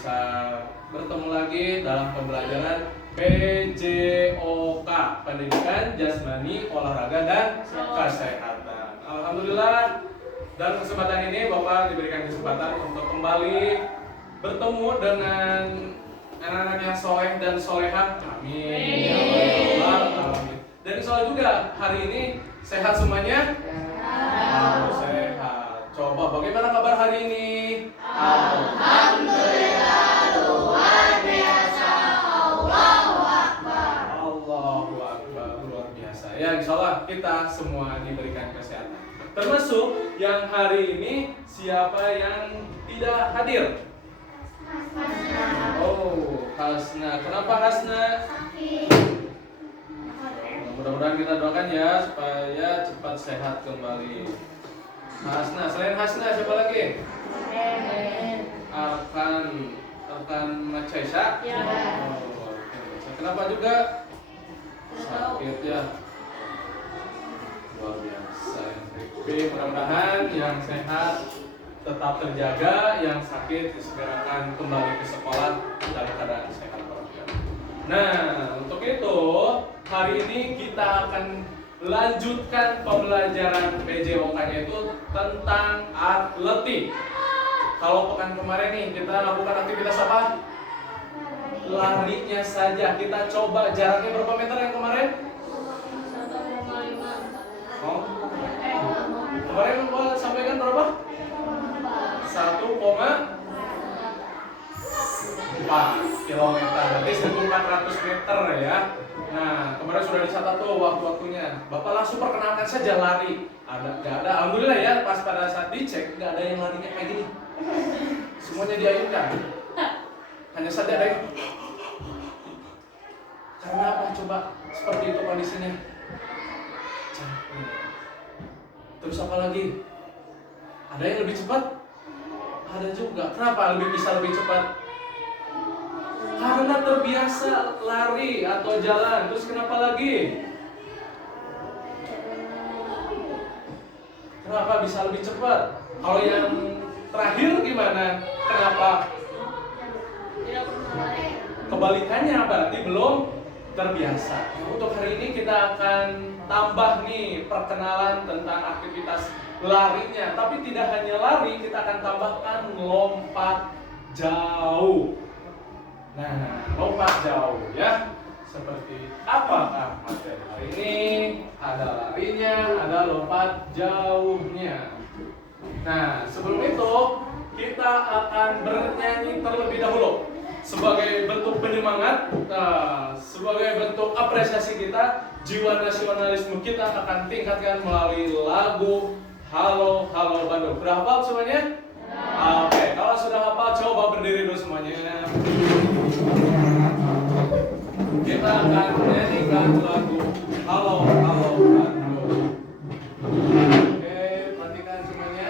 bisa bertemu lagi dalam pembelajaran PJOK, Pendidikan Jasmani, Olahraga, dan Kesehatan. Alhamdulillah, dalam kesempatan ini Bapak diberikan kesempatan untuk kembali bertemu dengan anak-anak yang soleh dan solehah. Amin. Ya Allah, amin. Dan insya Allah juga hari ini sehat semuanya? Sehat. Coba bagaimana kabar hari ini? Alhamdulillah, luar biasa. Allahu Akbar. Allahu Akbar, luar biasa. Ya, insya Allah kita semua diberikan kesehatan. Termasuk yang hari ini siapa yang tidak hadir? Oh, Hasna. Kenapa Hasna? Mudah-mudahan kita doakan ya supaya cepat sehat kembali. Hasna, selain Hasna siapa lagi? Arkan Macaisa. Ya. Oh, kenapa juga? Sakit ya. Luar biasa. Mudah-mudahan yang sehat tetap terjaga, yang sakit disegerakan kembali ke sekolah dalam keadaan sehat walafiat. Nah, untuk itu hari ini kita akan lanjutkan pembelajaran PJOK-nya itu tentang atletik. Kalau pekan kemarin nih kita lakukan aktivitas apa? Larinya saja. Kita coba jaraknya berapa meter yang kemarin? 1,5. Oh. Kemarin Bapak sampaikan berapa? 1,4 kilometer. Berarti 1.400 meter ya. Nah, kemarin sudah dicatat tuh waktu-waktunya. Bapak langsung perkenalkan saja lari. Nggak ada. Alhamdulillah ya, pas pada saat dicek nggak ada yang larinya kayak gini. Semuanya diayunkan. Hanya saja ada yang. Karena apa? Coba seperti itu kondisinya. Capek. Terus apa lagi? Ada yang lebih cepat? Ada juga. Kenapa bisa lebih cepat? Karena terbiasa lari atau jalan. Terus kenapa lagi? Kenapa bisa lebih cepat? Kalau yang terakhir gimana? Kenapa? Tidak pernah lari. Kebalikannya berarti belum terbiasa. Untuk hari ini kita akan tambah nih perkenalan tentang aktivitas larinya. Tapi tidak hanya lari, kita akan tambahkan lompat jauh. Nah, lompat jauh ya. Seperti apakah materi hari ini? Ada larinya, ada lompat jauhnya. Nah, sebelum itu kita akan bernyanyi terlebih dahulu. Sebagai bentuk penyemangat, sebagai bentuk apresiasi kita, jiwa nasionalisme kita akan tingkatkan melalui lagu Halo Halo Bandung. Sudah hafal semuanya? Oke, kalau sudah hafal coba berdiri dulu semuanya. Kita akan menyanyikan lagu Halo Halo Bandung. Oke, perhatikan semuanya.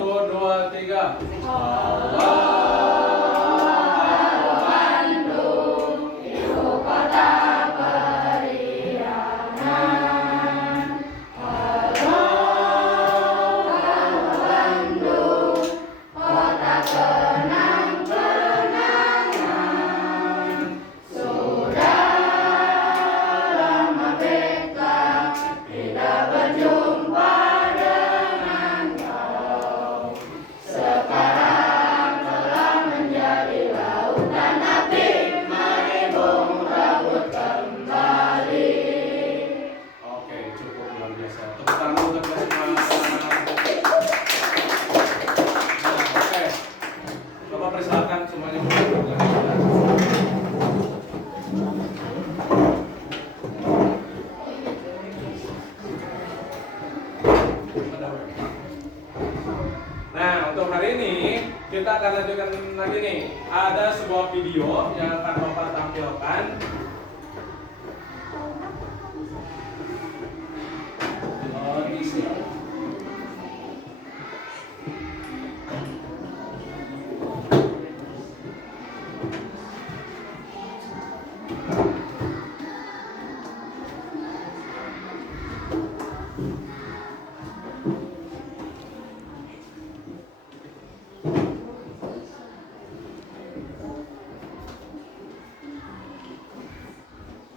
Satu, dua, tiga. Kota kita akan lanjutkan lagi nih. Ada sebuah video yang akan Bapak tampilkan. Oh, di sini.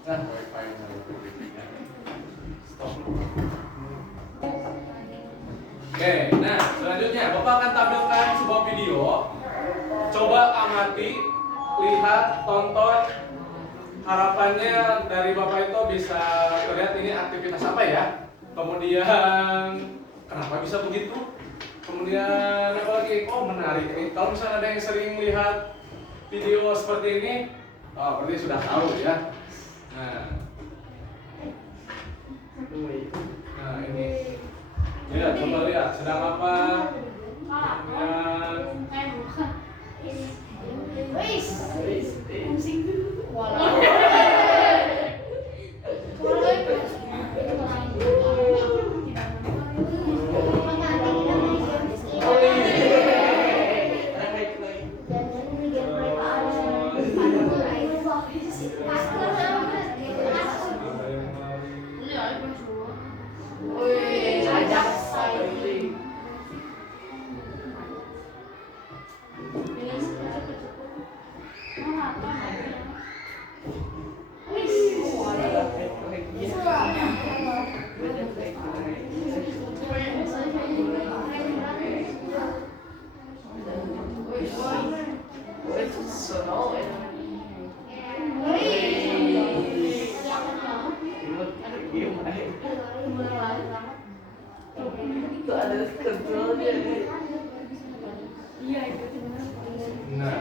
Nah, wifi-nya. Stop. Oke, nah selanjutnya Bapak akan tampilkan sebuah video. Coba amati, lihat, tonton. Harapannya dari Bapak itu bisa terlihat ini aktivitas apa ya. Kemudian kenapa bisa begitu? Kemudian apa lagi? Oh, menarik ini. Kalau misalnya ada yang sering lihat video seperti ini, oh, berarti sudah tahu ya. Nah, ini. Ya, coba lihat sedang apa. Nah,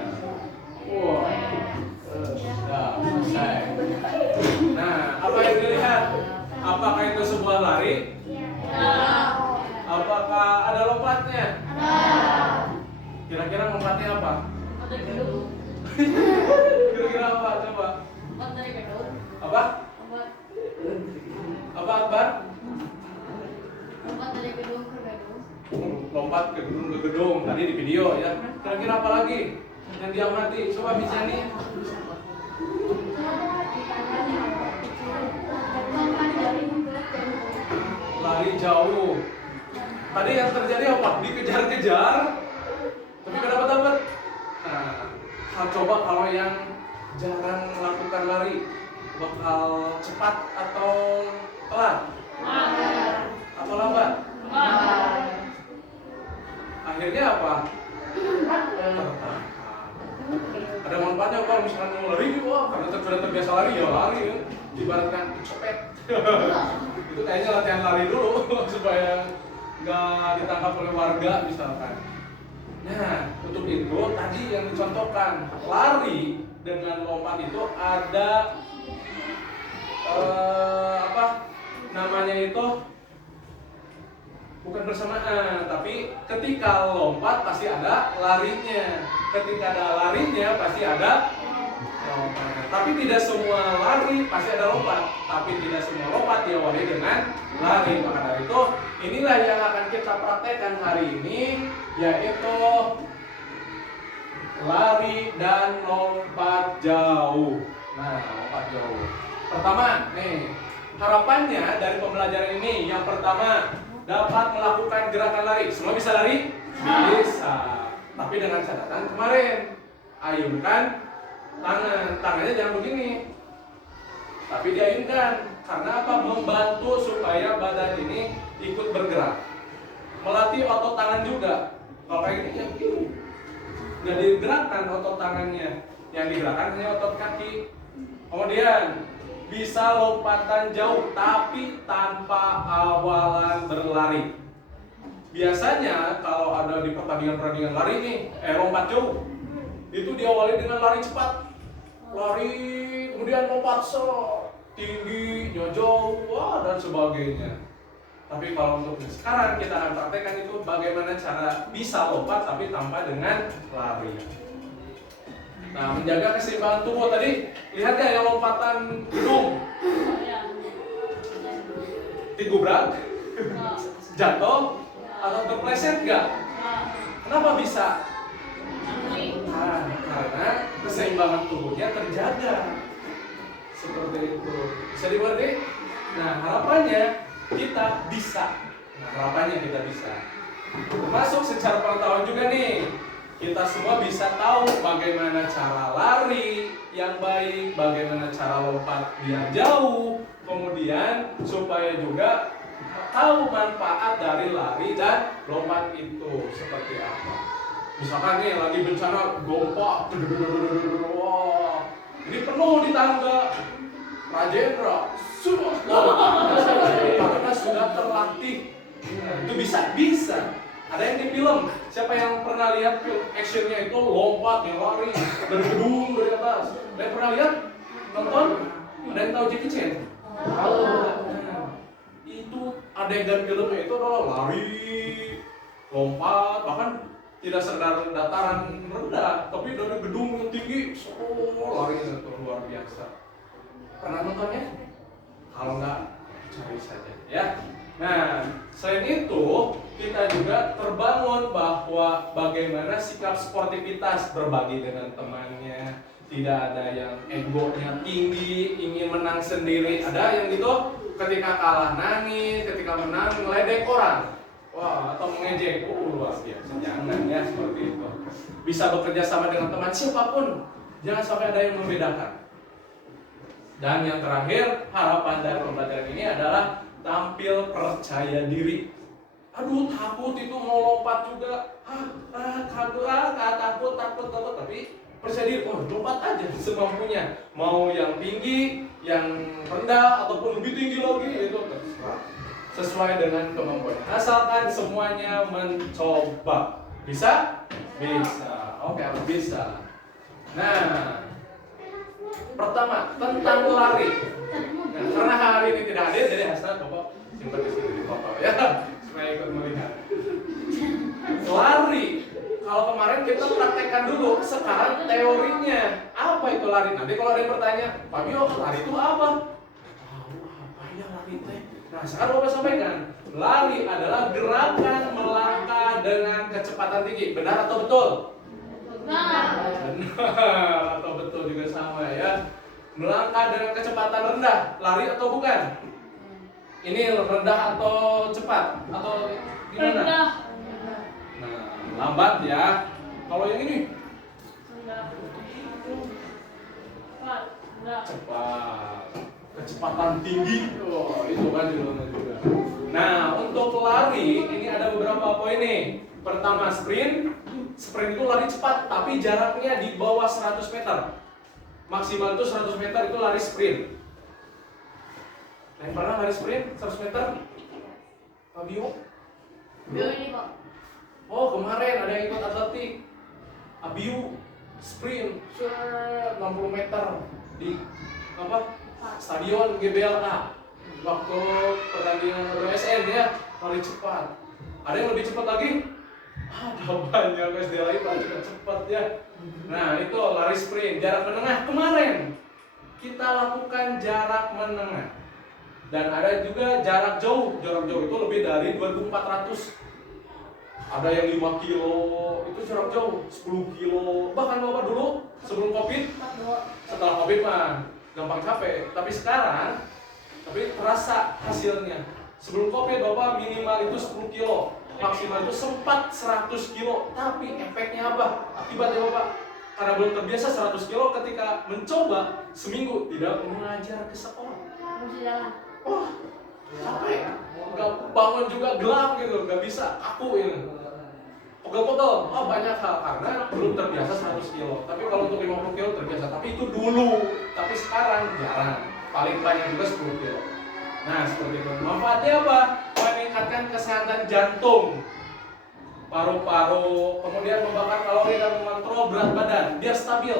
wah, sudah selesai. Nah, apa yang dilihat? Apakah itu sebuah lari? Apakah ada lompatnya? Kira-kira lompatnya apa? Kira-kira apa? Coba. Apa? Apa Akbar? Lompat ke gedung ke gedung tadi di video ya. Kira-kira apa lagi yang diamati? Coba bisa nih. Lari jauh. Tadi yang terjadi apa? Dikejar-kejar, tapi gak dapat. Nah, coba kalau yang jarang melakukan lari, bakal cepat atau pelan? Atau lambat? Akhirnya apa? Tertahan. Ada manfaatnya kalau misalkan mau lari, wah karena sudah terbiasa lari ya lari ya. Ibaratkan copet. Itu kayaknya latihan lari dulu supaya nggak ditangkap oleh warga misalkan. Nah, untuk itu tadi yang dicontohkan lari dengan lompat itu ada apa namanya itu bukan bersamaan, tapi ketika lompat pasti ada larinya. Ketika ada larinya pasti ada lompatnya. Tapi tidak semua lari pasti ada lompat. Tapi tidak semua lompat diawali dengan lari. Maka dari itu inilah yang akan kita praktekkan hari ini, yaitu lari dan lompat jauh. Nah, lompat jauh. Pertama, nih harapannya dari pembelajaran ini yang pertama dapat melakukan gerakan lari. Semua bisa lari? Bisa. Tapi dengan catatan kemarin, ayunkan tangannya jangan begini. Tapi diayunkan. Karena apa? Membantu supaya badan ini ikut bergerak. Melatih otot tangan juga. Kalau kayak gini ya begini. Nggak digerakkan otot tangannya. Yang digerakkan hanya otot kaki. Kemudian bisa lompatan jauh tapi tanpa awalan berlari. Biasanya kalau ada di pertandingan lari nih, lompat jauh, itu diawali dengan lari cepat, lari kemudian lompat tinggi, jauh, wah dan sebagainya. Tapi kalau untuk sekarang kita akan praktekkan itu bagaimana cara bisa lompat tapi tanpa dengan lari. Nah, menjaga keseimbangan tubuh tadi, lihat ya yang lompatan gedung, Ya. digubrak, Enggak. jatuh, atau terpleset nggak? Enggak. Kenapa bisa? Lari. Nah, karena keseimbangan tubuhnya terjaga. Seperti itu. Bisa dimengerti? Nah, harapannya kita bisa. Nah, harapannya kita bisa. Termasuk secara pengetahuan juga nih. Kita semua bisa tahu bagaimana cara lari yang baik, bagaimana cara lompat biar jauh, kemudian supaya juga tahu manfaat dari lari dan lompat itu seperti apa. Misalkan nih lagi bencana gempa, wah, ini penuh di tangga Rajendra, karena sudah terlatih. Itu bisa. Ada yang di film, siapa yang pernah lihat film actionnya itu lompat, yang lari dari gedung dari atas? Ada yang pernah lihat? Nonton? Ada yang tahu Jackie Chan? Tahu. Nah, itu adegan filmnya itu adalah lari, lompat, bahkan tidak sekedar dataran rendah, tapi dari gedung yang tinggi, lari itu luar biasa. Pernah nontonnya? Kalau enggak, cari saja ya. Nah, selain itu kita juga terbangun bahwa bagaimana sikap sportivitas, berbagi dengan temannya, tidak ada yang egonya tinggi, ingin menang sendiri. Ada yang gitu, ketika kalah nangis, ketika menang meledek orang, wah, atau mengejek, luar biasa. Jangan ya seperti itu. Bisa bekerja sama dengan teman siapapun, jangan sampai ada yang membedakan. Dan yang terakhir, harapan dari pembelajaran ini adalah tampil percaya diri. Aduh, takut itu mau lompat juga. Takut, tapi percaya diri. Oh, lompat aja semampunya. Mau yang tinggi, yang rendah, ataupun lebih tinggi lagi, itu terserah. Sesuai dengan kemampuan. Asalkan semuanya mencoba. Bisa? Bisa. Oke, harus bisa. Nah, pertama, tentang lari. Nah, karena hari ini tidak hadir, jadi Hasan Bapak simpan di sini di foto ya, supaya ikut melihat. Lari. Kalau kemarin kita praktekkan dulu, sekarang teorinya. Apa itu lari? Nanti kalau ada yang bertanya, Pak Bio, lari itu apa? Tahu apa ya lari teh? Nah, sekarang Bapak sampaikan, lari adalah gerakan melangkah dengan kecepatan tinggi. Benar atau betul? Benar. Benar atau betul juga sama ya. Melangkah dengan kecepatan rendah, lari atau bukan? Ini rendah atau cepat? Atau gimana? Rendah. Nah, lambat ya. Kalau yang ini Rendah. Cepat. Rendah. cepat. Kecepatan tinggi. Oh, itu kan juga. Nah, untuk lari ini ada beberapa poin nih. Pertama, sprint. Sprint itu lari cepat, tapi jaraknya di bawah 100 meter. Maksimal itu 100 meter itu lari sprint. Yang pernah lari sprint 100 meter? Pak Bio? Bio ini, Pak. Oh, kemarin ada yang ikut atletik. Abiu sprint 60 meter di apa? Stadion GBLA. Waktu pertandingan WSN ya, lari cepat. Ada yang lebih cepat lagi? Ada banyak SD lain juga cepat ya. Nah, itu lari sprint, jarak menengah. Kemarin kita lakukan jarak menengah. Dan ada juga jarak jauh. Jarak jauh itu lebih dari 2400. Ada yang 5 kilo, itu jarak jauh, 10 kilo. Bahkan Bapak dulu sebelum Covid, setelah Covid mah gampang capek. Tapi sekarang, terasa hasilnya. Sebelum Covid Bapak minimal itu 10 kilo, maksimal itu sempat 100 kilo. Tapi efeknya apa? Akibatnya Bapak, karena belum terbiasa 100 kilo, ketika mencoba seminggu tidak mengajar ke sekolah. Masih jalan. Wah, capek. Nggak bangun juga gelap gitu, nggak bisa, kaku ini. Pegel-pegel, banyak hal karena belum terbiasa 100 kilo. Tapi kalau untuk 50 kilo terbiasa, tapi itu dulu. Tapi sekarang jarang. Paling banyak juga 10 kilo. Nah, seperti itu. Manfaatnya apa? Meningkatkan kesehatan jantung, paru-paru, kemudian membakar kalori dan mengontrol berat badan biar stabil.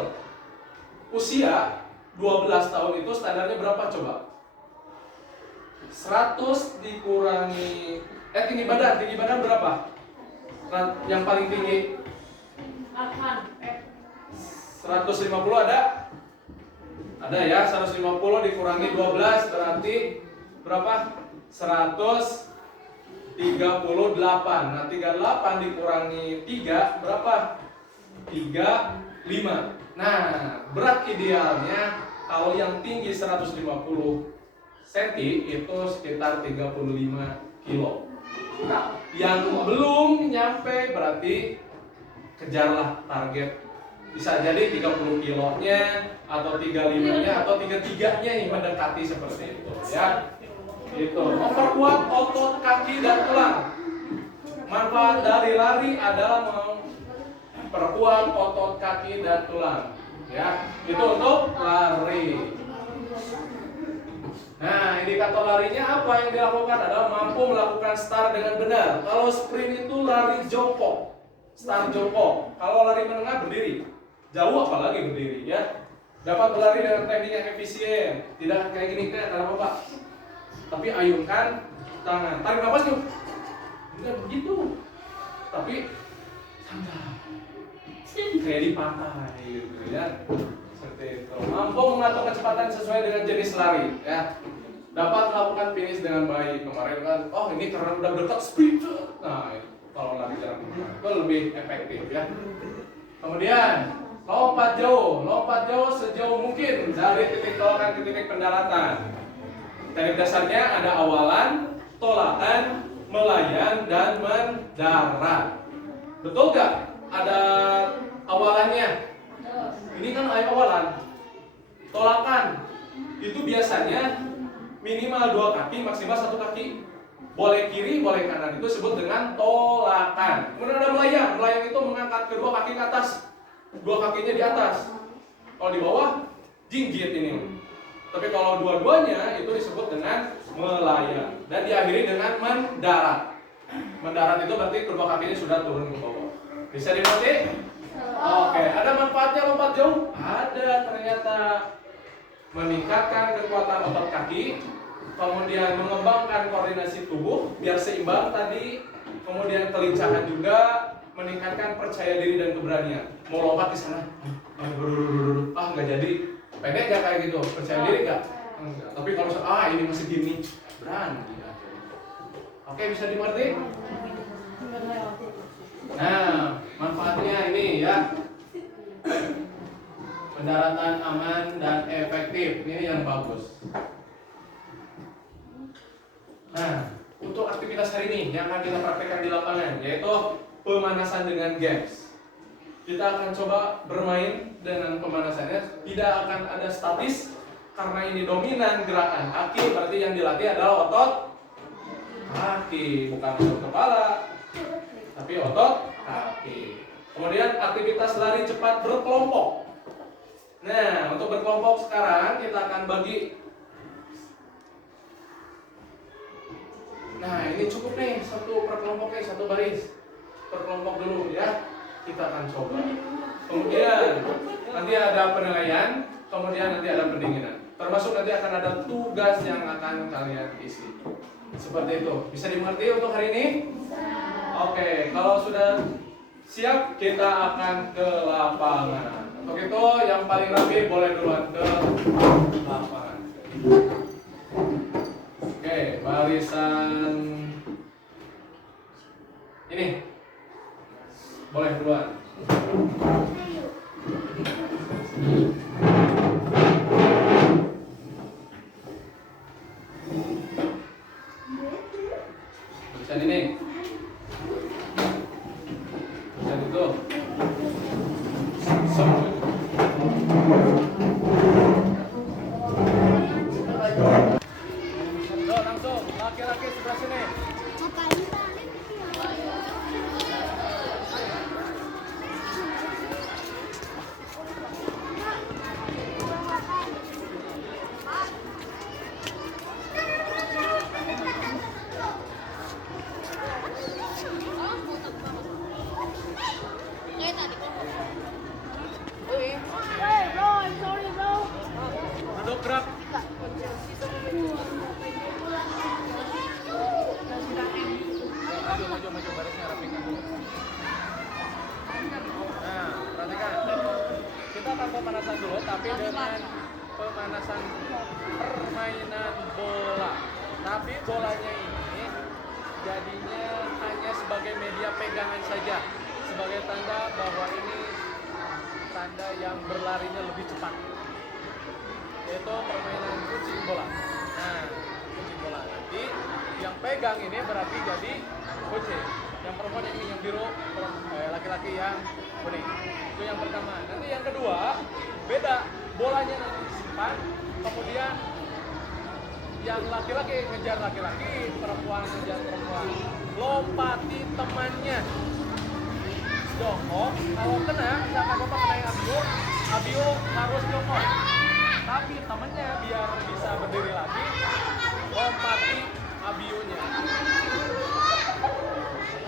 Usia 12 tahun itu standarnya berapa coba? 100 dikurangi tinggi badan berapa? Yang paling tinggi 150 ada? Ada ya, 150 dikurangi 12 berarti berapa? 138. Nah, 38 dikurangi 3 berapa? 35. Nah, berat idealnya kalau yang tinggi 150 cm itu sekitar 35 kilo. Yang belum nyampe berarti kejarlah target. Bisa jadi 30 kilonya atau 35-nya atau 33-nya nih mendekati seperti itu ya. Itu memperkuat otot kaki dan tulang. Manfaat dari lari adalah memperkuat otot kaki dan tulang ya. Itu untuk lari. Nah, indikator larinya apa yang dilakukan adalah mampu melakukan start dengan benar. Kalau sprint itu lari jongkok, start jongkok. Kalau lari menengah berdiri, jauh apalagi berdiri ya. Dapat berlari dengan teknik yang efisien, tidak kayak gini kan, ada apa Pak? Tapi ayunkan tangan, tarik nafas yuk. Enggak begitu, tapi santai, kayak di pantai gitu ya. Seperti itu. Mampu mengatur kecepatan sesuai dengan jenis lari ya. Dapat melakukan finish dengan baik. Kemarin kan, oh ini karena udah dekat speed. Nah, kalau lari jarak itu lebih efektif ya. Kemudian lompat jauh sejauh mungkin dari titik tolakan ke titik pendaratan. Teknik dasarnya ada awalan, tolakan, melayan, dan mendarat. Betul nggak? Ada awalannya. Ini kan awalan. Tolakan itu biasanya minimal 2 kaki, maksimal 1 kaki. Boleh kiri, boleh kanan. Itu disebut dengan tolakan. Kemudian ada melayang. Melayang itu mengangkat kedua kaki ke atas. 2 kakinya di atas. Kalau di bawah, jinjit ini. Tapi kalau dua-duanya itu disebut dengan melayang. Dan diakhiri dengan mendarat. Mendarat itu berarti kedua kakinya sudah turun ke bawah. Bisa dimengerti? Oke, ada manfaatnya lompat jauh? Ada ternyata. Meningkatkan kekuatan otot kaki, kemudian mengembangkan koordinasi tubuh biar seimbang tadi, kemudian kelincahan juga, meningkatkan percaya diri dan keberanian. Mau lompat di sana, nggak jadi, pendek nggak kayak gitu, percaya diri nggak? Enggak. Tapi kalau ini masih gini, berani. Oke, bisa dimengerti? Nah, manfaatnya ini ya. Pendaratan aman dan efektif, ini yang bagus. Nah, untuk aktivitas hari ini yang akan kita praktekkan di lapangan, yaitu pemanasan dengan games. Kita akan coba bermain dengan pemanasannya, tidak akan ada statis, karena ini dominan gerakan kaki, berarti yang dilatih adalah otot kaki, bukan otot kepala, tapi otot kaki. Kemudian aktivitas lari cepat berkelompok. Nah, untuk berkelompok sekarang kita akan bagi. Nah, ini cukup nih, satu per kelompoknya, satu baris. Per kelompok dulu ya. Kita akan coba. Kemudian nanti ada penilaian, kemudian nanti ada pendinginan. Termasuk nanti akan ada tugas yang akan kalian isi. Seperti itu. Bisa dimengerti untuk hari ini? Oke, kalau sudah siap kita akan ke lapangan. Untuk itu yang paling rapi boleh duluan ke lapangan. Oke, barisan ini boleh duluan. Barisan ini. Barisan itu. Langsung laki-laki sebelah sini. akan pemanasan dulu, tapi dengan pemanasan permainan bola. Tapi bolanya ini jadinya hanya sebagai media pegangan saja, sebagai tanda bahwa ini tanda yang berlarinya lebih cepat, yaitu permainan kucing bola. Nah, kucing bola nanti yang pegang ini berarti jadi kucing. Yang perempuan yang biru, laki-laki yang kuning. Itu yang pertama. Nanti yang kedua beda, bolanya nanti disimpan, kemudian yang laki-laki ngejar laki-laki, perempuan ngejar perempuan. Lompati temannya. Jongkok, kalau kena, misalkan bapak kena yang Abio harus jongkok. Tapi temennya biar bisa berdiri lagi, lompati Abionya.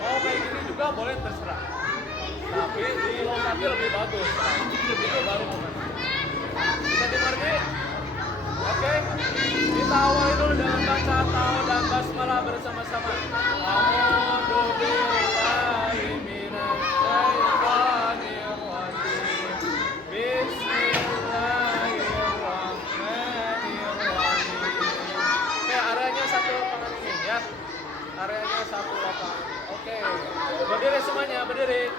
Mau kayak gini juga boleh, terserah. Tapi dilompati lebih bagus. Itu baru pemain. Bisa dimengerti? Oke, kita awali dulu dengan baca tahu dan basmalah bersama-sama. A'udzu billahi minasyaitonir rajim. Bismillahirrahmanirrahim. Oke, areanya satu lapangan ini ya. Areanya satu lapangan. Oke, berdiri semuanya, berdiri.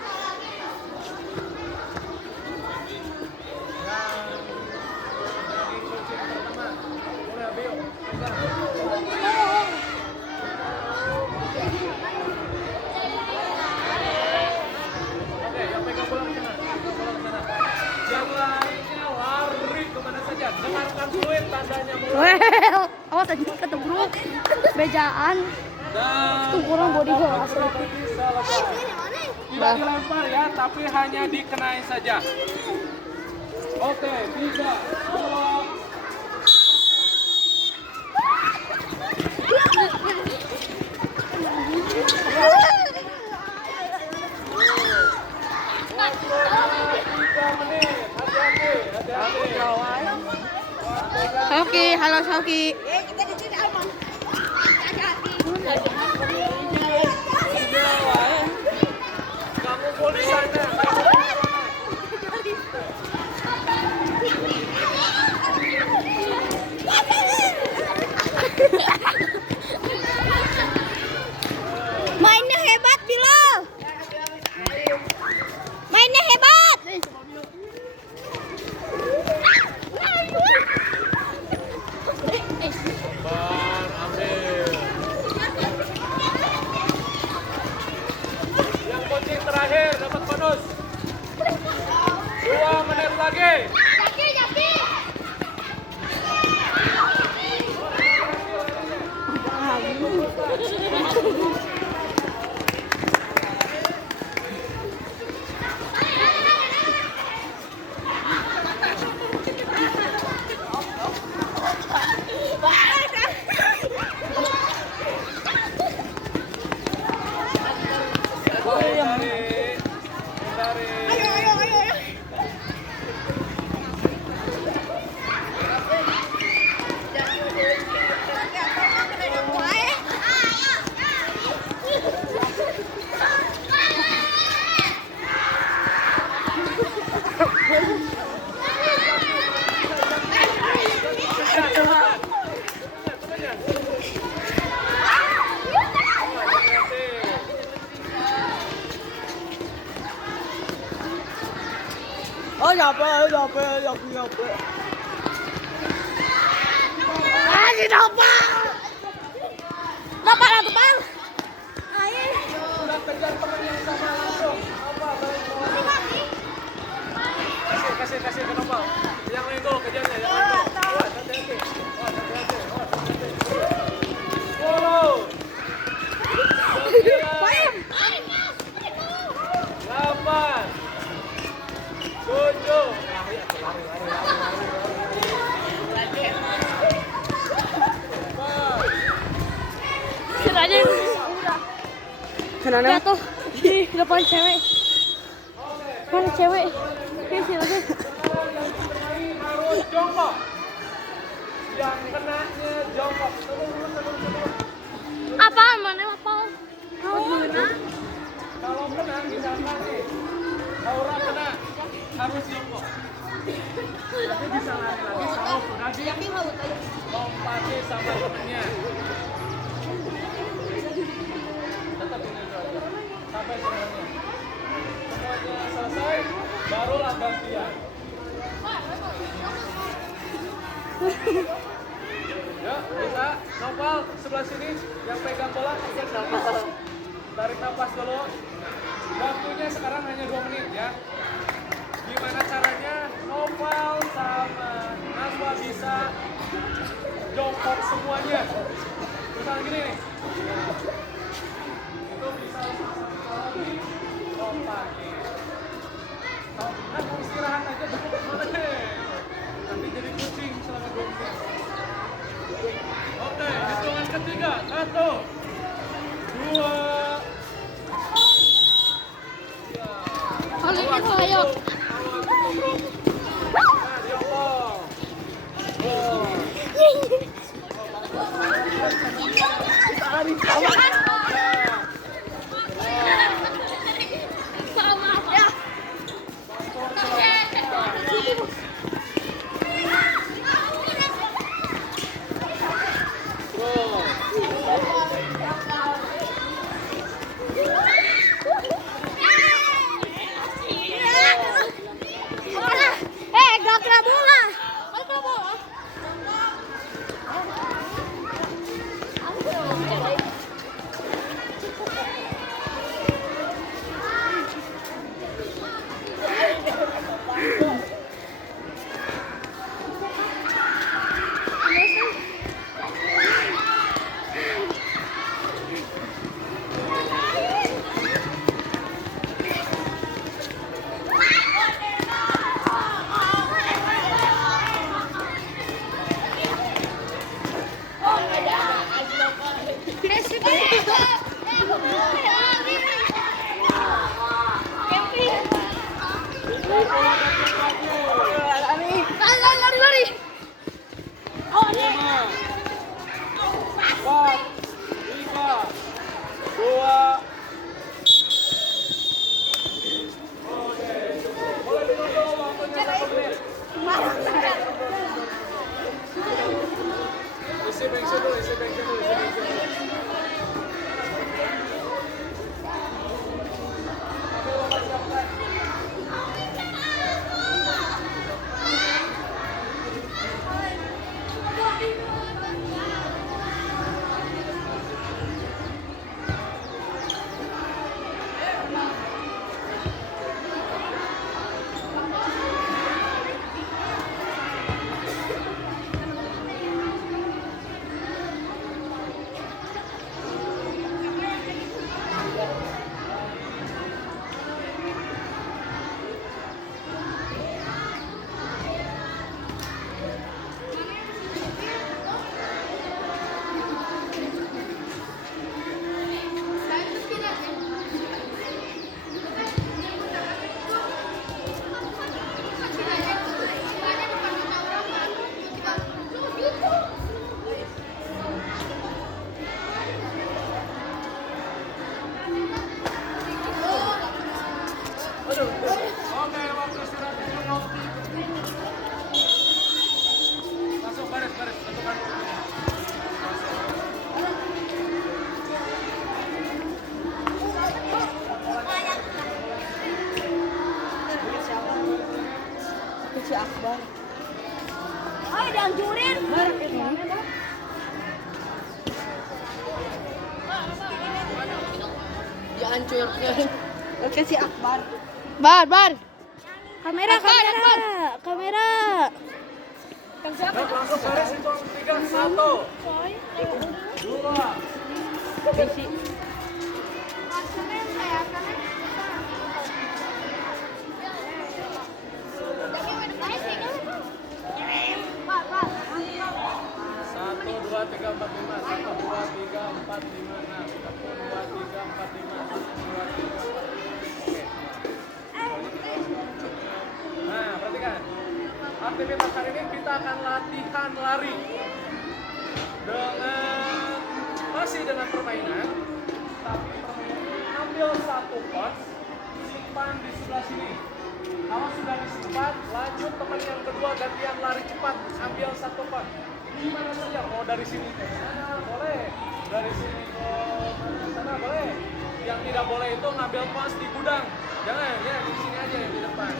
Oke, yang pegang bola ke sana. Yang lainnya lari kemana saja. Dengarkan fluid tandanya mulai. Well, awas aja ketebruk. Bejaan. Dan Itu kurang body gue asli. tidak dilempar ya, tapi hanya dikenain saja. Oke, 3, 2. Sauki, halo Sauki. Kamu boleh sana. Mainnya hebat, Bilal. Mainnya hebat. Bar, ambil. Yang kucing terakhir dapat bonus. 2 menit lagi. Si Nopal. Nopal atau Pal? Ayo. Sudah kejar teman yang sama langsung. Apa balik kasih ke Nopal. Yang lain dulu kejarnya, yang lain dulu. Hati-hati. Follow. 8 7 Aja kenapa tuh di depan cewek mana cewek oke silakan harus jongkok. Yang kenanya jongkok. apaan mana apa Kalau kena misalkan nih Aura kena harus jongkok. Nanti bisa lari lagi kalau sudah lompati sama temennya. Tetap ini aja sampai semuanya. Semuanya selesai, barulah gantian. Yuk, bisa. Nopal sebelah sini yang pegang bola. Tarik nafas dulu. Waktunya sekarang hanya 2 menit ya. Gimana caranya Nopal sama Naswa bisa jongkok semuanya? Misalnya gini nih. Itu bisa sama-sama lompatin. Nah, mau istirahat aja dulu kemana deh. Nanti jadi kucing selama 2 menit. Oke, hitungan ketiga. 1, 2. Kalau ini ayo. Gak kena bola. Lari. 5, 4, 3, 2. Oke. Boleh dulu waktunya 1 menit. Isi bensin dulu. Oke, waktu istirahat dulu. Langsung baris, tentukan. Si Akbar. Oh, dihancurin. Dihancurkan. Oke si Akbar. Bar. Kamera. Yuk, langsung baris hitung 3, 1, 2. Satu, dua, tiga, empat, lima. 1, 2, 3, 4, 5, 6. 1, 2, 3, 4, 5. 1, 2, 3, 4. Nah, perhatikan. Aktivitas hari ini kita akan latihan lari masih dengan permainan, tapi ambil 1 pot, simpan di sebelah sini. Kalau sudah disimpan cepat, lanjut teman yang kedua gantian lari cepat, ambil satu pas. Gimana saja, mau dari sini ke sana boleh, dari sini ke sana boleh. Yang tidak boleh itu ngambil pas di gudang, jangan ya di sini aja yang di depan.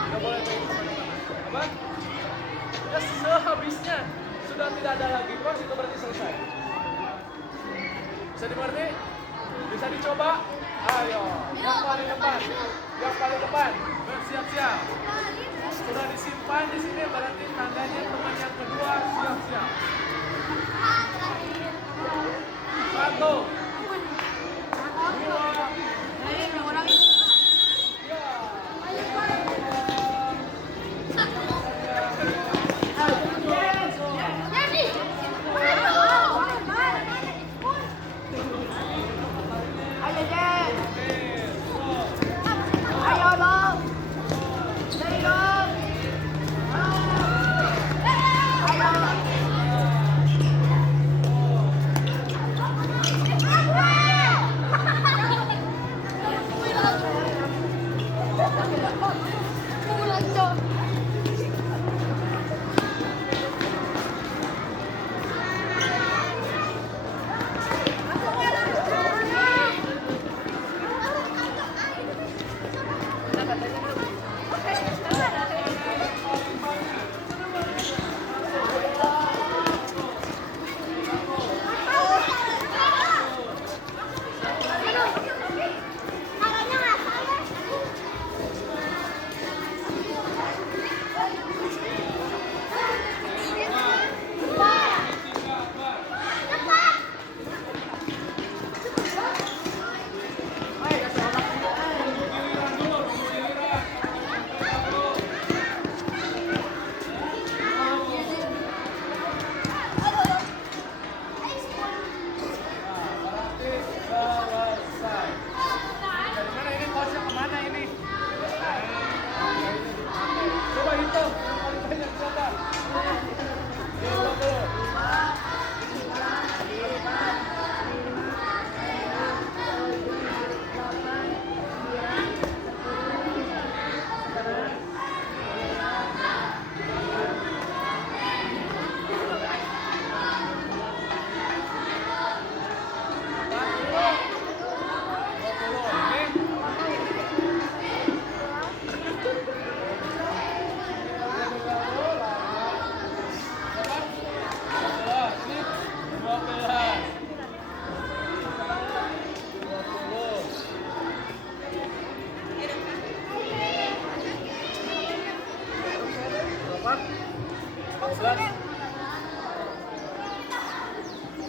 Tidak boleh main kemana-mana. Apa? Ya sehabisnya sudah tidak ada lagi pas itu berarti selesai. Bisa dimengerti? Bisa dicoba? Ayo, yang paling depan, yang paling depan, bersiap-siap. Sudah disimpan di sini berarti tandanya teman yang kedua siap-siap. 1, 11.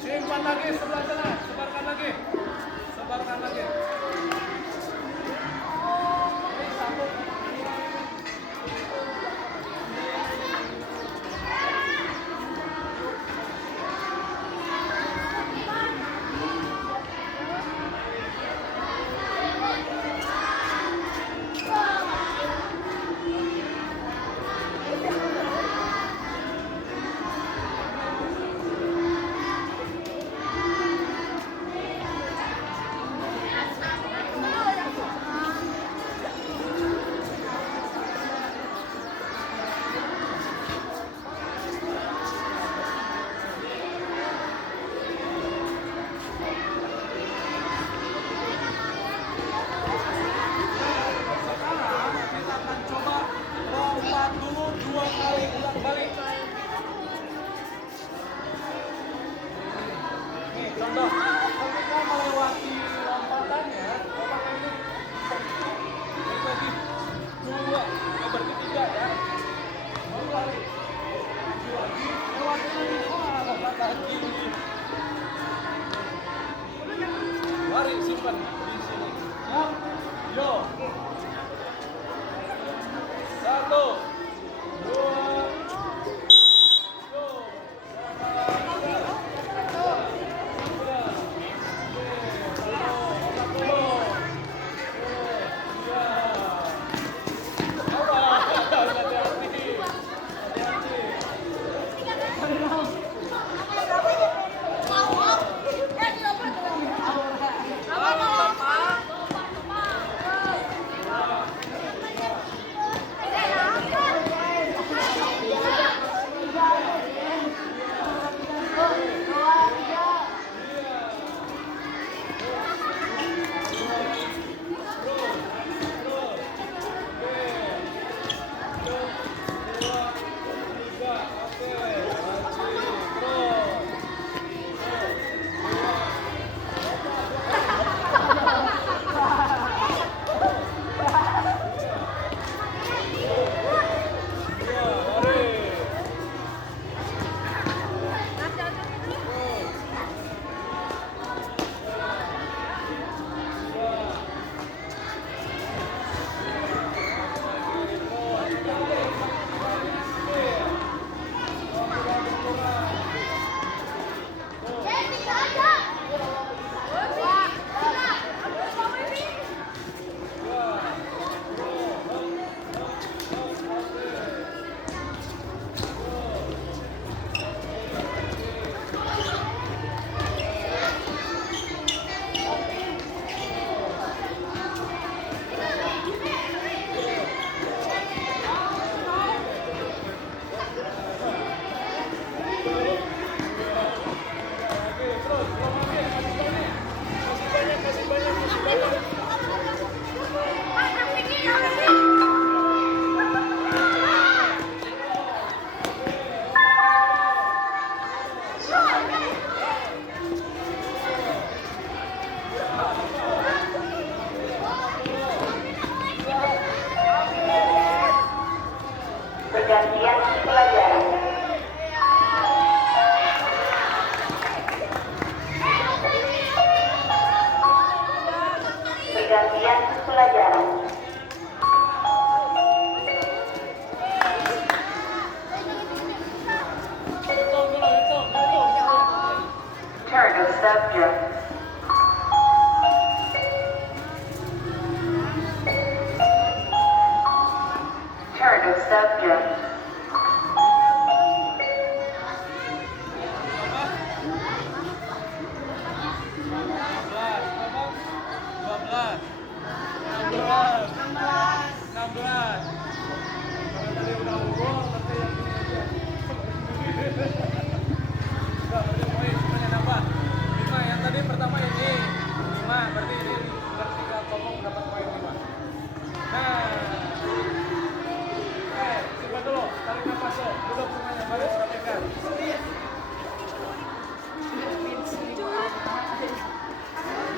Simpan lagi sebelah sana, sebarkan lagi. Sebarkan lagi. Ini satu. Contoh, ketika melewati lompatannya, lompatan ini berbagi dua, berarti tiga ya. Baru lari, maju lagi, lewati lagi, wah lompat lagi. Lari simpan di sini. Siap, yo. 1, 2.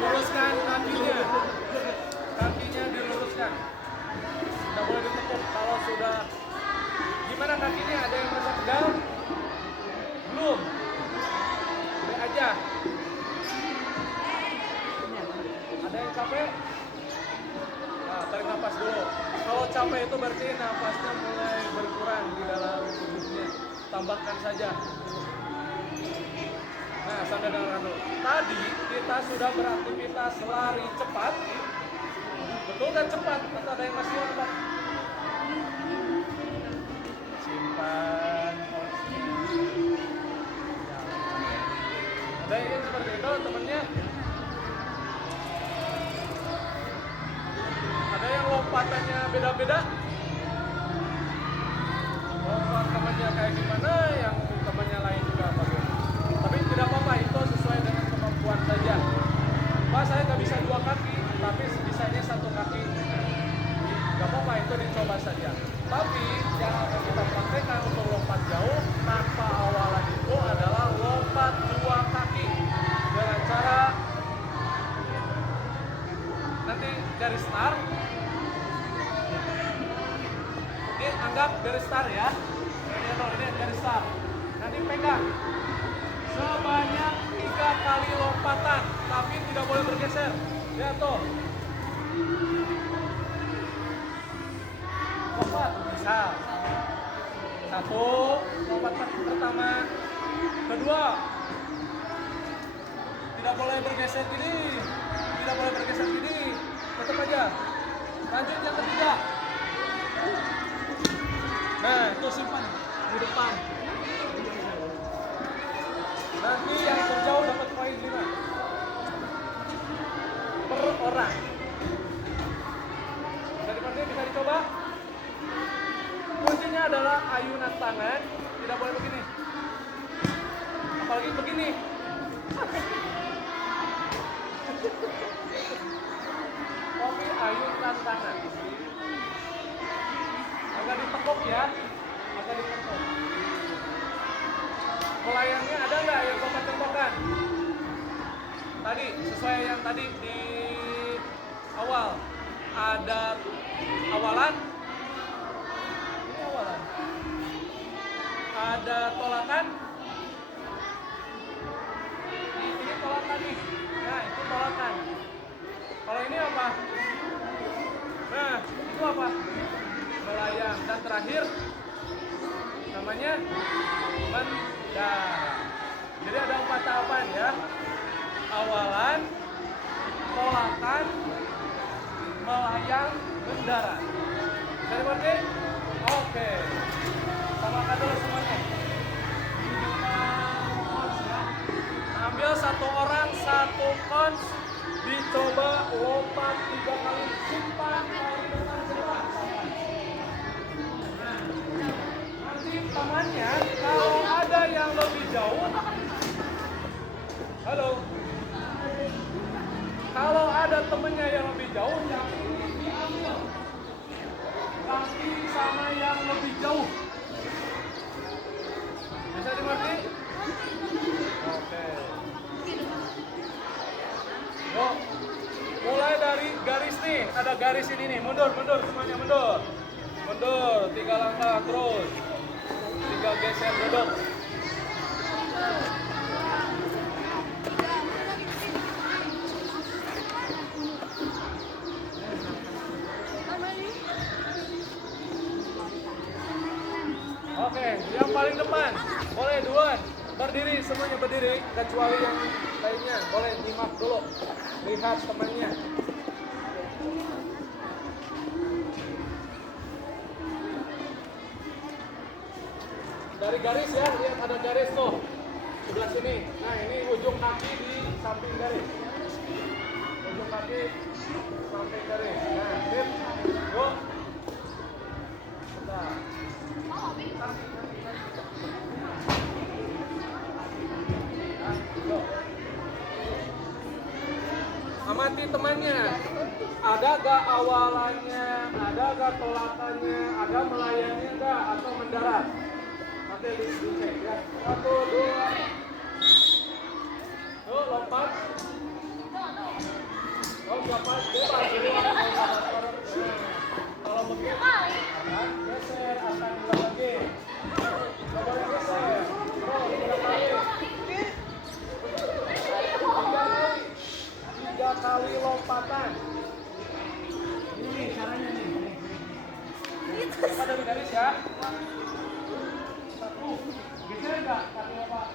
Luruskan kakinya. Kakinya diluruskan. Tidak boleh ditekuk kalau sudah. Gimana kakinya? Ada yang merasa pegal? Belum. Udah aja. Ada yang capek? Nah, tarik nafas dulu. Kalau capek itu berarti nafasnya mulai berkurang di dalam tubuhnya. Tambahkan saja. Nah, sampai dengan dulu. Tadi kita sudah beraktivitas lari cepat. Betul kan cepat? Atau ada yang masih lambat? Simpan. Ada yang seperti itu temennya? Ada yang lompatannya beda-beda? Lompat temannya kayak gimana? Yang temannya lain juga bagus. Tapi tidak apa-apa, itu sesuai dengan kemampuan saja. Pak, saya nggak bisa 2 kaki, tapi bisanya 1 kaki. Nggak apa-apa, itu dicoba saja. Tapi yang akan kita praktekkan untuk lompat jauh tanpa awalan itu adalah lompat 2 kaki. Dengan cara nanti dari start. Ini anggap dari start ya. Ini dari start. Nanti pegang. Sebanyak 3 kali lompatan, tapi tidak boleh bergeser. Lihat tuh. Lompat, misal 1, lompat pertama, kedua, tidak boleh bergeser gini, tidak boleh bergeser gini, tetap aja. Lanjut yang ketiga. Nah, itu simpan di depan. Nanti yang terjauh dapat poin 5 per orang. Bisa dicoba. Kuncinya adalah ayunan tangan, tidak boleh begini. Apalagi begini. Tapi ayunan tangan. Agak ditekuk ya. Agak ditekuk. Melayangnya ada nggak yang bapak contohkan? Tadi, sesuai yang tadi di awal. Ada awalan. Ini awalan. Ada tolakan. Ini tolakan nih. Nah, itu tolakan. Kalau ini apa? Nah, itu apa? Melayang. Dan terakhir namanya mendarat. Jadi ada 4 tahapan ya. Awalan, tolakan, melayang, mendarat. Bisa dimengerti? Oke. Samakan dulu semuanya. Ambil 1 orang 1 kons, dicoba lompat 3 kali, simpan kali dengan jelas. Nanti temannya kalau ada yang lebih jauh, halo. Kalau ada temennya yang lebih jauh, yang ini diambil. Kaki sama yang lebih jauh. Bisa dimengerti? Oke. Yuk, mulai dari garis nih. Ada garis ini nih. Mundur, mundur semuanya mundur. Mundur, 3 langkah terus. 3 geser duduk. Oke, yang paling depan boleh duluan. Berdiri, semuanya berdiri, kecuali yang lainnya. Boleh nyimak dulu, lihat temannya. Dari garis ya, lihat ada garis tuh sebelah sini. Nah ini ujung kaki di samping garis. Ujung kaki samping garis. Nah, sip. Yuk. Bentar. Amati temannya, ada gak awalannya, ada gak tolakannya, ada melayani gak atau mendarat. Nanti dicek ya. 1, 2. Yuk lompat. Oh lompat, bebas. Kalau begitu, akan geser, akan ulang lagi. Gak boleh geser. Terus, ulang lagi. 3 kali lompatan. Ini caranya nih. Lompat dari garis ya. 1. Geser enggak kaki lompat?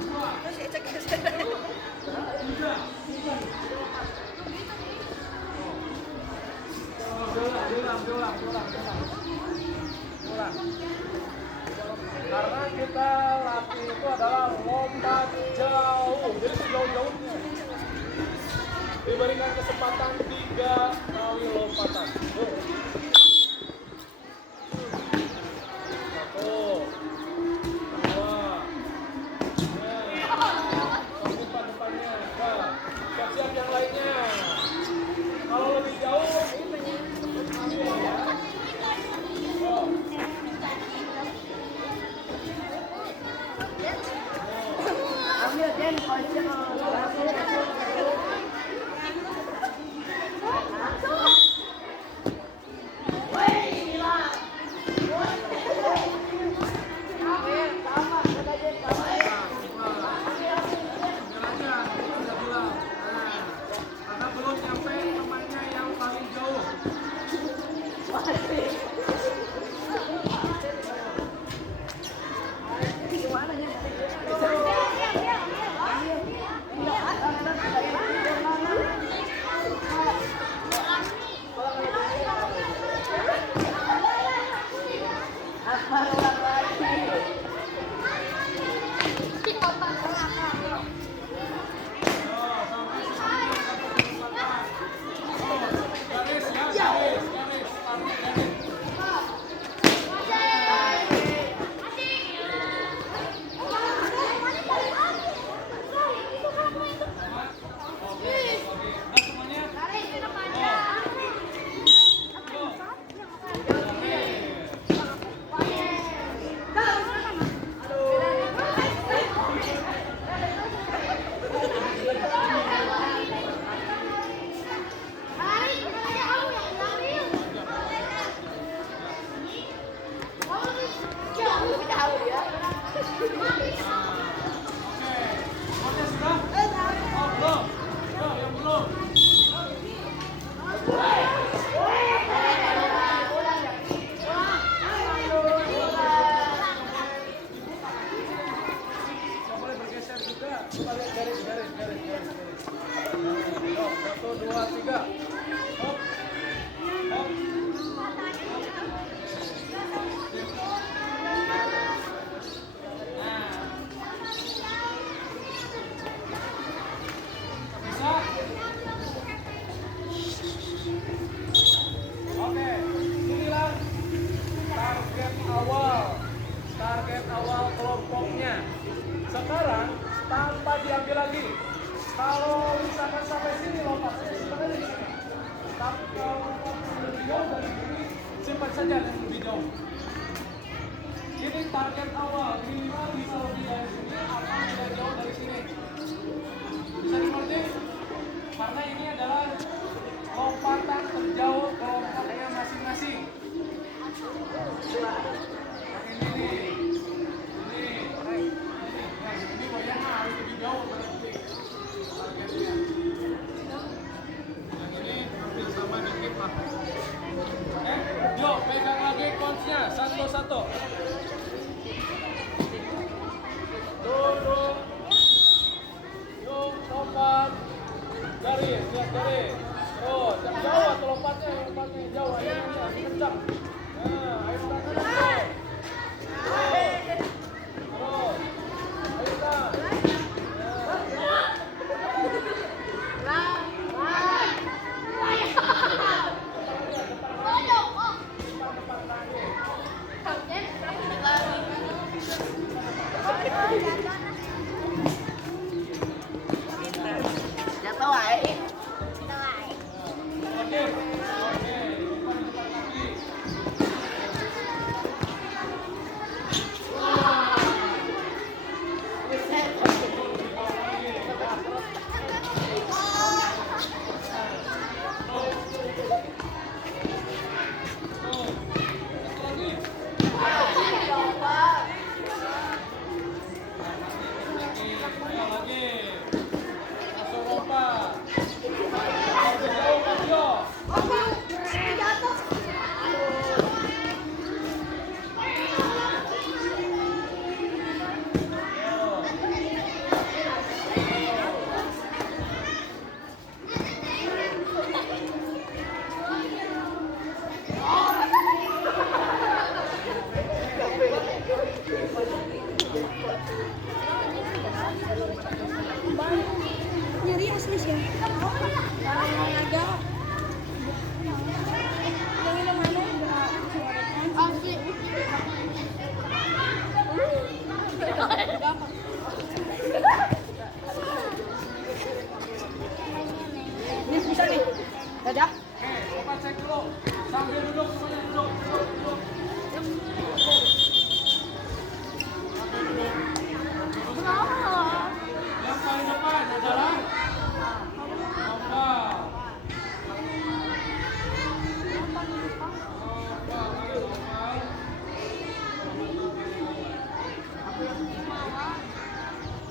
2. Terus cek geser. 3. Diulang. Karena kita latih itu adalah lompat jauh. Jadi sejauh-jauhnya. Diberikan kesempatan 3 kali lompatan. 1, 2. Depan-depannya. Siap-siap yang lainnya. Kalau lebih jauh, ambil ya. Ambil Den, Karena belum nyampe temannya yang paling jauh. Garis ya, garis. Target awal kelompoknya. Sekarang tanpa diambil lagi. Kalau misalkan sampai sini lompatnya simpan aja di sini. Tapi kalau lompatnya lebih jauh dari sini, simpan saja yang lebih jauh. Ini target awal, minimal bisa lebih dari sini atau tidak jauh dari sini. Bisa dimengerti? Karena ini adalah lompatan terjauh kelompoknya masing-masing. Ini goyangnya harus lebih jauh berarti targetnya. Yang ini hampir sama dikit lah. Yuk pegang lagi coachnya satu-satu. kencang. Nah, ayo Tan, terus. Terus. Ayo Tan. Jatuh wae. Oke. Oke, depan lagi. Nyari asli sih. Ada. Yang mana asli. Ini bisa nih. Dadah. Oke, cek dulu. Sambil duduk, semuanya duduk. Yang paling depan adalah Nova. Yang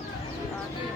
kedua.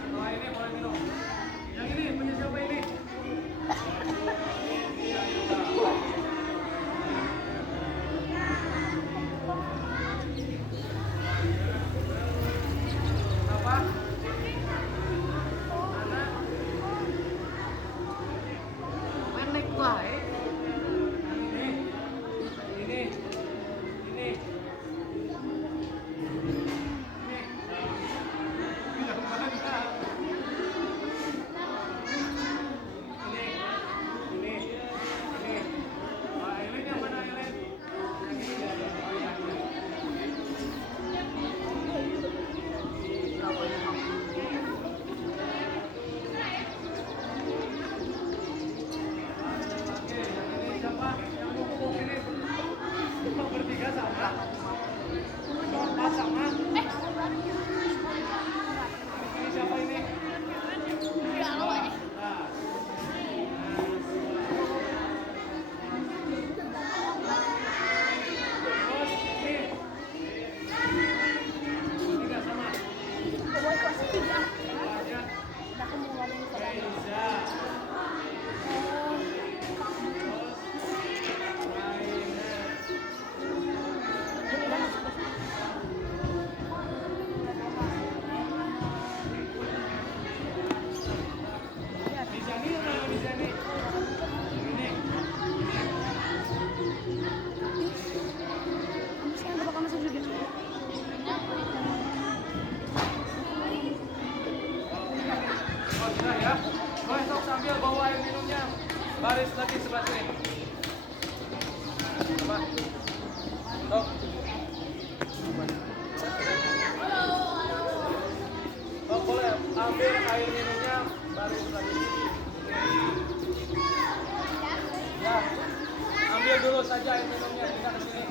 Setelah ini boleh minum. Yang ini punya siapa ini? Lompat sama. Ini siapa ini? Nah. Terus ini. Tiga sama. Namanya Reza. Mizani mana Mizani? Ini. Oh sudah ya. Boleh sok sambil bawa air minumnya. Baris lagi sebelah sini. Coba. Sok. Oh boleh ambil air minumnya baris lagi. Ya. Ambil dulu saja air minumnya, tidak ke sini.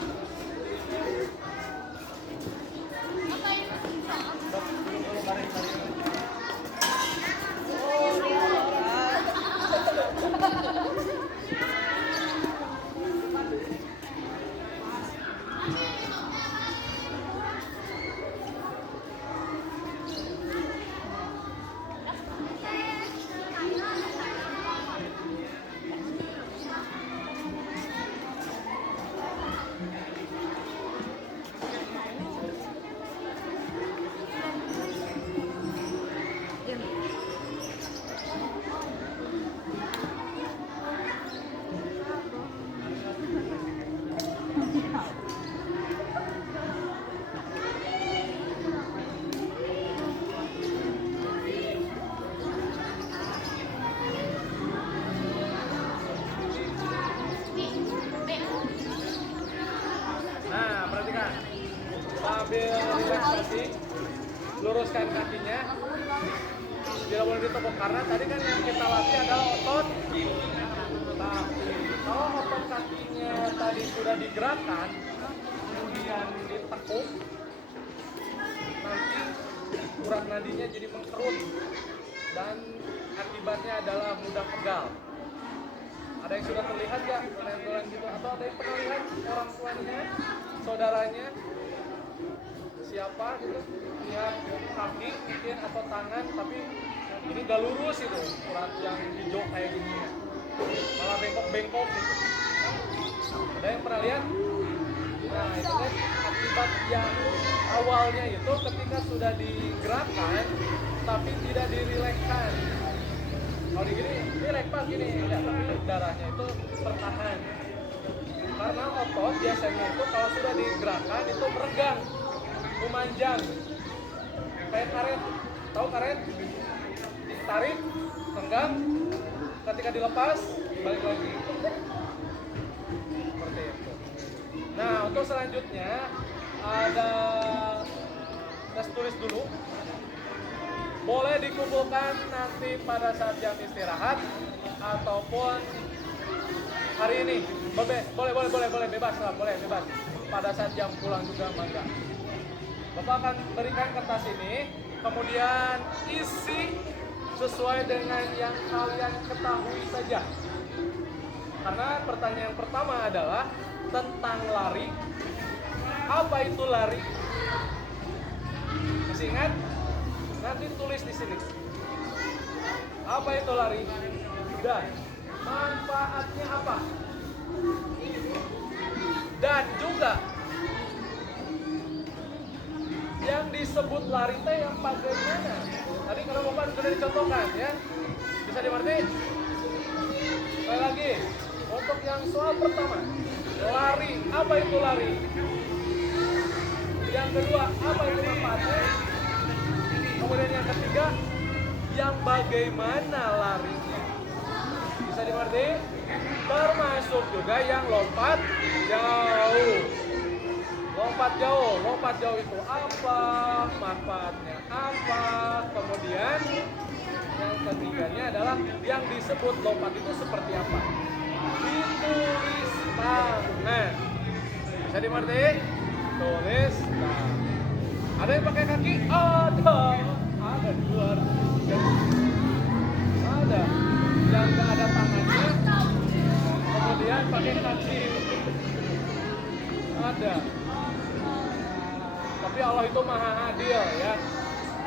Sok, dulu baris lagi. Nah, perhatikan. Sambil relaksasi, luruskan kakinya. Tidak boleh ditekuk karena tadi kan yang kita latih adalah otot. Tapi kalau otot kakinya tadi sudah digerakkan, kemudian ditekuk, nanti urat nadinya jadi mengkerut dan akibatnya adalah mudah pegal. Ada yang sudah terlihat ya penentuan gitu atau ada yang pernah lihat orang tuanya, saudaranya, siapa gitu lihat kaki mungkin atau tangan tapi ini gak lurus itu urat yang hijau kayak gini ya. Malah bengkok-bengkok gitu. Ada yang pernah lihat? Nah itu kan akibat yang awalnya itu ketika sudah digerakkan tapi tidak dirilekkan. Kalau di gini, rileks pas gini, ya, tapi darahnya itu tertahan. Karena otot biasanya itu kalau sudah digerakkan itu meregang, memanjang, kayak karet. Tahu karet? Ditarik, renggang, ketika dilepas balik lagi. Seperti itu. Nah untuk selanjutnya ada tes tulis dulu. Boleh dikumpulkan nanti pada saat jam istirahat ataupun hari ini. Boleh bebas lah, boleh bebas. Pada saat jam pulang juga mangga. Bapak akan berikan kertas ini, kemudian isi sesuai dengan yang kalian ketahui saja. Karena pertanyaan pertama adalah tentang lari. Apa itu lari? Masih ingat? Nanti tulis di sini. Apa itu lari? Dan manfaatnya apa? Dan juga yang disebut lari teh yang bagaimana? Tadi kalau Bapak sudah dicontohkan ya. Bisa dimengerti? Sekali lagi, untuk yang soal pertama, lari. Apa itu lari? Yang kedua, apa itu manfaatnya? Kemudian yang ketiga, yang bagaimana larinya? Bisa dimengerti? Termasuk juga yang lompat jauh. Lompat jauh itu apa? Manfaatnya apa? Kemudian yang ketiganya adalah yang disebut lompat itu seperti apa? Ditulis tangan. Bisa dimengerti? tulis. Nah, ada yang pakai kaki? Ada di luar. Ada yang nggak ada tangannya, kemudian pakai kaki. Ada. Tapi Allah itu maha adil ya.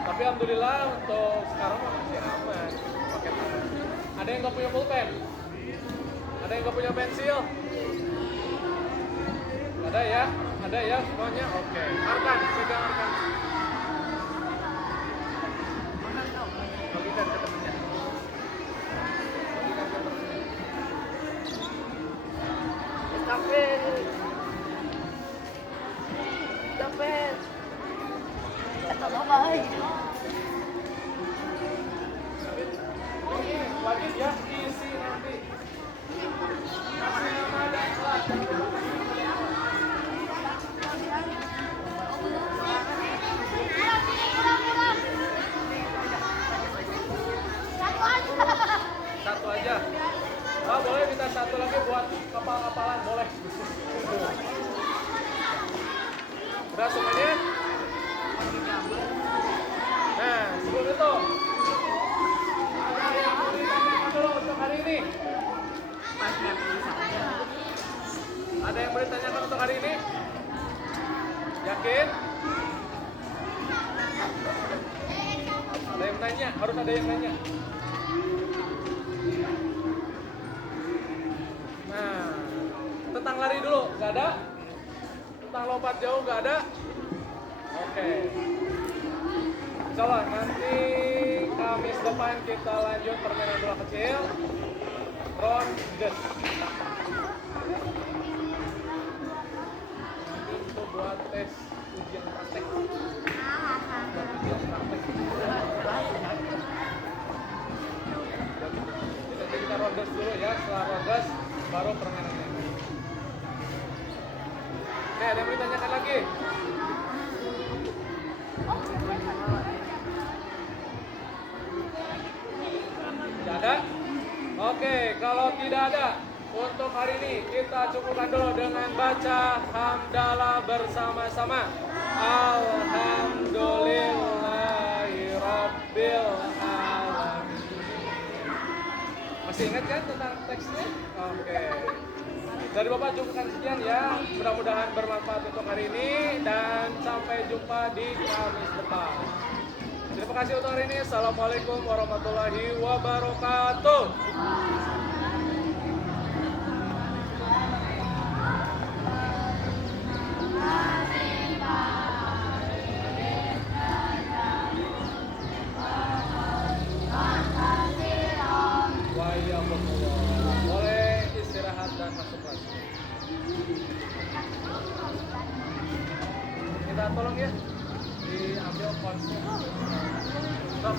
Tapi alhamdulillah untuk sekarang masih aman pakai tangan. Ada yang nggak punya pulpen? Ada yang nggak punya pensil? Ada ya? Ada ya semuanya? Oke. Arkan, pegang Arkan. Bagikan ke temennya. Estafet. Atau apa lagi? Lagi ya isi nanti. Kasih nama dan kelas. Satu aja. Oh, boleh minta satu lagi buat kapal-kapalan, boleh. Udah semuanya? Nah, sebelum itu ada yang mau ditanyakan dulu untuk hari ini? Ada yang mau ditanyakan untuk hari ini? Yakin? Ada yang nanya? Harus ada yang nanya. Nah, tentang lari dulu, nggak ada? Tentang lompat jauh nggak ada? Oke. Insyaallah nanti Kamis depan kita lanjut permainan bola kecil. Ron Ges. Nanti untuk buat tes ujian praktek. Ujian praktek. Jadi kita rondes dulu ya, setelah rondes baru permainannya. Oke, ada yang mau ditanyakan lagi? Tidak ada? Oke, kalau tidak ada, untuk hari ini kita cukupkan dulu dengan baca hamdalah bersama-sama. Alhamdulillahirabbil alamin. Masih ingat kan tentang teksnya? Oke. Dari Bapak cukupkan sekian ya. Mudah-mudahan bermanfaat untuk hari ini dan sampai jumpa di Kamis depan. Terima kasih untuk hari ini. Assalamualaikum warahmatullahi wabarakatuh. Wa'alaikumsalam. Boleh istirahat dan masuk kelas. Kita tolong ya diambil konsep. Stop.